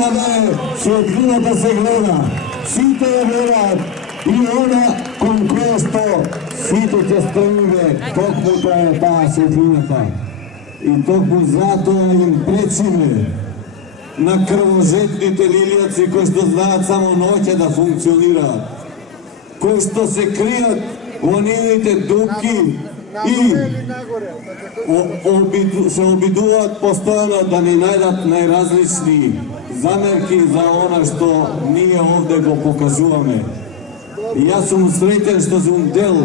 Светлината светлината се гледа. Сите ја гледаат и она кон која што сите ќе стремиме, токму тоа е таа светлината. И токму затоа им пречиме на крвожетните лилијаци кои што знаат само ноќе да функционираат, кои што се кријат во нивните дупки и се обидуваат постојано да ни најдат најразлични замерки за она што ние овде го покажуваме. И јас сум среќен што сум дел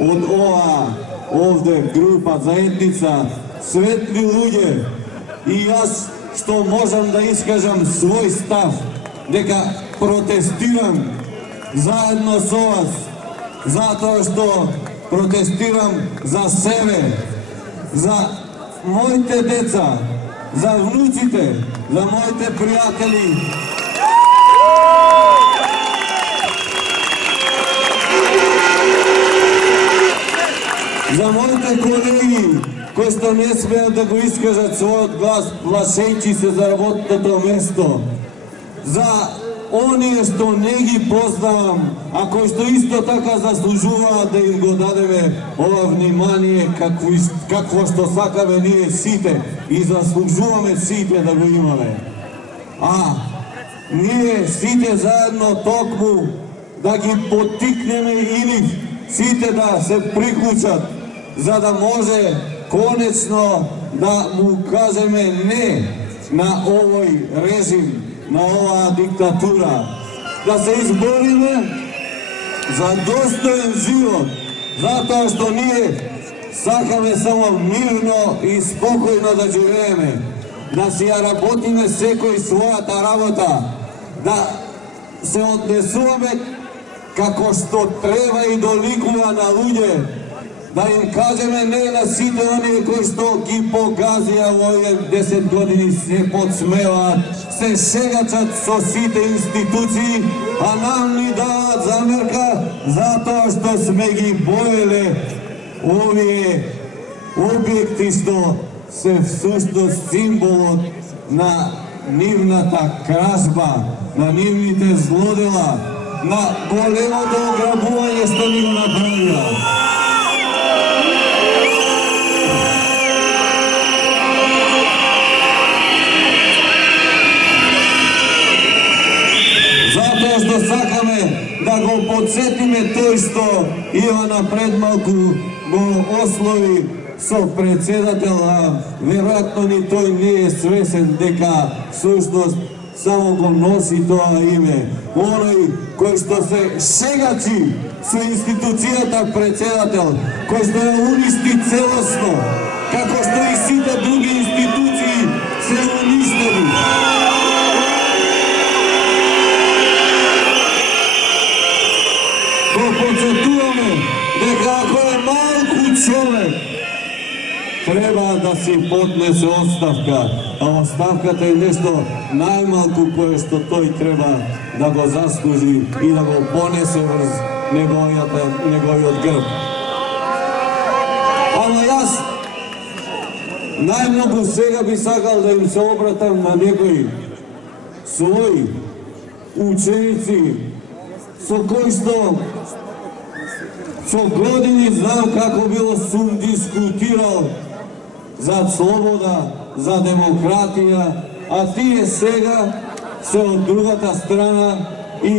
од ова овде група, заедница, светли луѓе, и јас што можам да искажам свој став, дека протестирам заедно со вас, затоа што протестирам за себе, за моите деца, за внуците, за моите пријатели. За моите колеги кои што не смеат да го искажат својот глас, плашејќи се за работното место. За оние што не ги познавам, а кои што исто така заслужуваат да им го дадеме ова внимание какво што сакаме ние сите и заслужуваме сите да го имаме. А ние сите заедно токму да ги поттикнеме и нив сите да се приклучат, за да може конечно да му кажеме не на овој режим, на оваа диктатура, да се избориме за достоен живот, затоа што ние сакаме само мирно и спокојно да живееме, да си ја работиме секој својата работа, да се однесуваме како што треба и доликува на луѓе, да им кажеме не на сите оние кои што ги погазија во овие 10 години, се подсмеваат, се шегачат со сите институции, а нам ни даваат замерка затоа што сме ги боеле овие објекти што се всушност символот на нивната кражба, на нивните злодела, на големото ограбување што ни го направија. Затоа што сакаме да го подсетиме тој што Ивана предмалку го ослови со председател, а веројатно ни тој не е свесен дека всушност само го носи тоа име. Оној кој што се шегачи со институцијата председател, кој што ја уништи целосно, како што и сите други институции се уништени. Го подсетуваме дека ако е малку човек, треба да си поднесе оставка, а оставката е нешто најмалку кое што тој треба да го заслужи и да го понесе врз неговиот грб. Ама јас најмногу сега би сакал да им се обратам на некои своји ученици со кои што со години знам како било сум дискутирал за слобода, за демократија, а тие сега се од другата страна и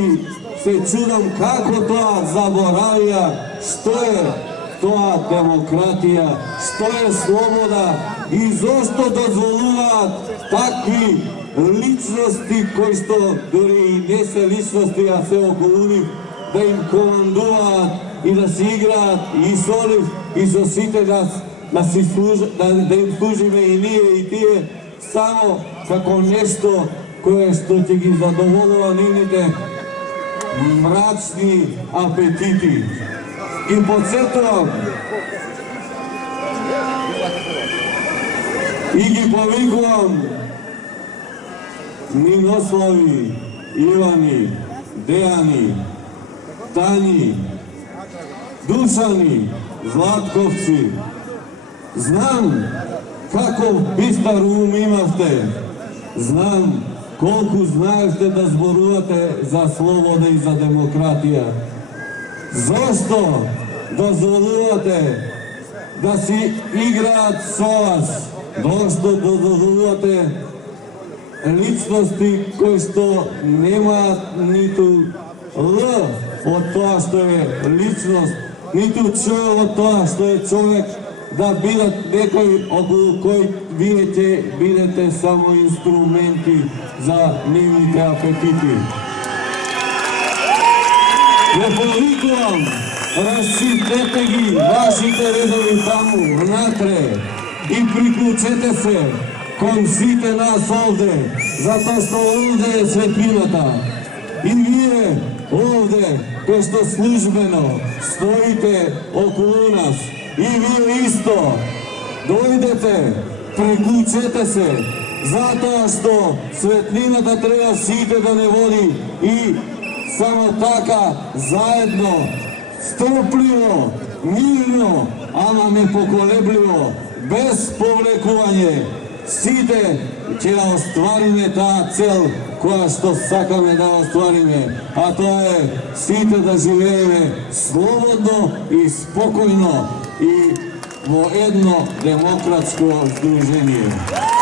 се чудам како тоа заборавија што е тоа демократија, што е слобода и зошто дозволуваат такви личности кои што дори и не се личности, а се околу нив, да им командуваат и да си играат и со нив и со сите нас, да им служиме и ние и тие само како нешто кое што ќе ги задоволува нивните мрачни апетити. И подсетувам и ги повикувам Нинослави, Ивани, Дејани, Тани, Душани, Златковци. Знам каков бистар ум имавте, знам колку знаете да зборувате за слобода и за демократија. Зошто дозволувате да си играат со вас? Зошто дозволувате личности кои што немаат ниту Л од тоа што е личност, ниту Ч од тоа што е човек, да бидат некои околу кои вие ќе бидете само инструменти за нивните апетити. Ве повикувам, разчитете ги вашите редови таму, внатре, и приклучете се кон сите нас овде, затоа што овде е светлината. И вие овде, кои што службено стоите околу нас, и вие исто, дојдете, приклучете се, затоа што светлината треба сите да не води и само така, заедно, стрпливо, мирно, ама непоколебливо, без повлекување, сите ќе ја оствариме таа цел која што сакаме да оствариме, а тоа е сите да живееме слободно и спокојно и во едно демократско здружение.